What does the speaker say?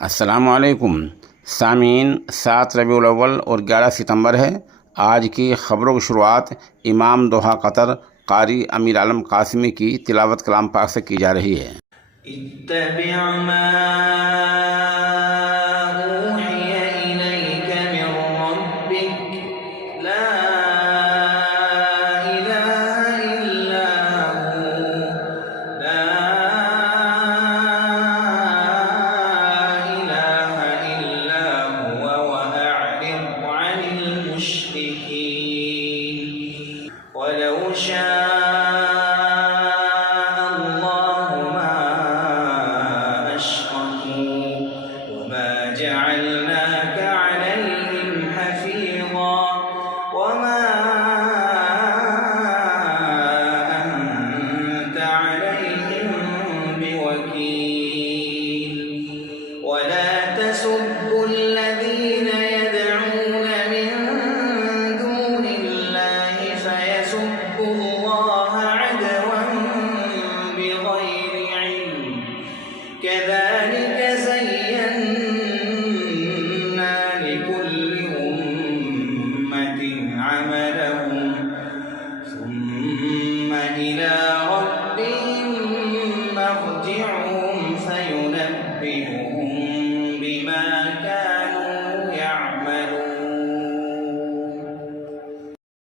अस्सलामुअलैकुम सामीन। 7 रबीउल अव्वल और 11 सितंबर है। आज की ख़बरों की शुरुआत इमाम दोहा कतर कारी अमीर आलम कासिमी की तिलावत कलाम पाक से की जा रही है। इत्तबि' मा ऊहिय इलैक मिन रब्बिक ला इलाहा इल्ला हु ला इलाहा इल्ला हुवा वअ'रिद अनिल मुश्रिकीन वलौ جعلناك عليهم حفيظا وما أنت عليهم بوكيل ولا